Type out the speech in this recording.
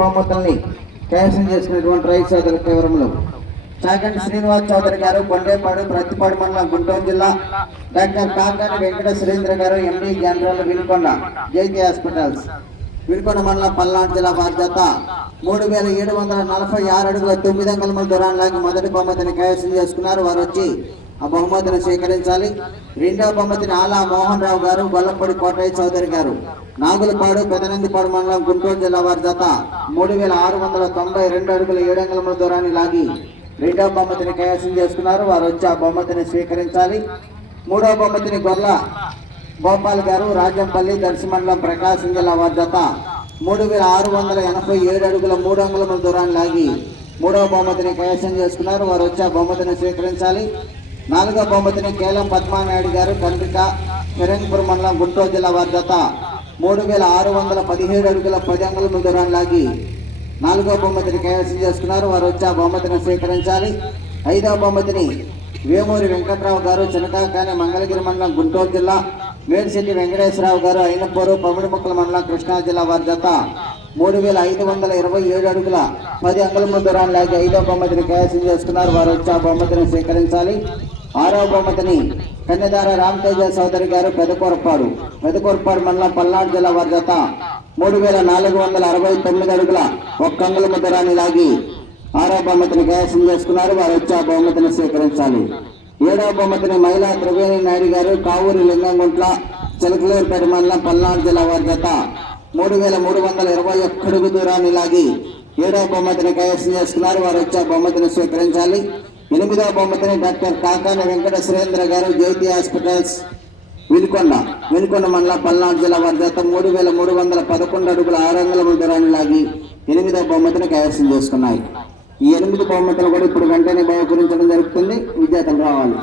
బహుమతుల్ని కైవసం చేసినటువంటి రైతు సోదరుల వివరములు చాగంటి శ్రీనివాస్ చౌదరి గారు కొండేపాడు ప్రతిపాడు మండలం గుంటూరు జిల్లా. డాక్టర్ కాకాని వెంకట సురేంద్ర గారు ఎండి జనరల్ వినుకొండ జైతి హాస్పిటల్స్ వినుకొండ మండలం పల్నాడు జిల్లా బాధ్యత 3746 అడుగుల 9 అంగుళముల దూరాన్ని లాగి మొదటి బహుమతిని కైవసం చేసుకున్నారు. వారు వచ్చి ఆ బహుమతిని స్వీకరించాలి. రెండవ బహుమతిని ఆలా మోహన్ రావు గారు గొల్లపూడి కోటయ్య చౌదరి గారు నాగులపాడు పెదనందిపాడు మండలం గుంటూరు జిల్లా వారి జత 3692 అడుగుల 7 అంగుళముల దూరాన్ని లాగి రెండవ బహుమతిని కైవసం చేసుకున్నారు. వారు వచ్చి ఆ బహుమతిని స్వీకరించాలి. మూడవ బహుమతిని గొర్ల గోపాల్ గారు రాజంపల్లి దర్శి మండలం ప్రకాశం జిల్లా వారి జత 3687 అడుగుల 3 అంగుళముల దూరాన్ని లాగి మూడవ బహుమతిని కైవసం చేసుకున్నారు. వారు వచ్చి ఆ బహుమతిని స్వీకరించాలి. నాలుగవ బహుమతిని కేలం పద్మానాయుడు గారు కండ్రిక ఫిరంగిపురం మండలం గుంటూరు జిల్లా వారి జత 3617 అడుగుల 10 అంగుళముల దూరాన్ని లాగి నాలుగవ బహుమతిని కైవసం చేసుకున్నారు. వారు వచ్చి ఆ బహుమతిని స్వీకరించాలి. ఐదవ బహుమతిని వేమూరి వెంకట్రావు గారు చినకాకాని మంగళగిరి మండలం గుంటూరు జిల్లా, మేడిశెట్టి వెంకటేశ్వరరావు గారు అయినపూరు పమిడిముక్కల మండలం కృష్ణా జిల్లా వారి జత 3527 అడుగుల 10 అంగుళముల దూరాన్ని లాగి ఐదవ బహుమతిని కైవసం చేసుకున్నారు. వారు వచ్చి ఆ బహుమతిని స్వీకరించాలి. ఆరవ బహుమతిని కన్యదార రామతేజ చౌదరి గారు పెదకూరపాడు మండలం పల్నాడు జిల్లా వారి జత 3469 అడుగుల 1 అంగుళముల దూరాన్ని లాగి ఆరవ బహుమతిని కైవసం చేసుకున్నారు. వారు వచ్చి ఆ బహుమతిని స్వీకరించాలి. ఏడవ బహుమతిని మహిళా త్రివేణి నాయుడు గారు కావూరి లింగంగుంట్ల చిలకలూరుపేట మండలం పల్నాడు జిల్లా వారి జత 3321 అడుగు దూరాన్ని లాగి ఏడవ బహుమతిని కైవసం చేసుకున్నారు. వారు వచ్చి ఆ బహుమతిని స్వీకరించాలి. ఎనిమిదవ బహుమతిని డాక్టర్ కాకాని వెంకట సురేంద్ర గారు జైతి హాస్పిటల్స్ వినుకొండ మండలం పల్నాడు జిల్లా వారి జత 3311 అడుగుల 6 అంగుళముల దూరాన్ని లాగి ఎనిమిదవ బహుమతిని కైవసం చేసుకున్నాయి. ఈ 8 బహుమతులు కూడా ఇప్పుడు వెంటనే బహుకరించడం జరుగుతుంది. విజేతలు రావాలి.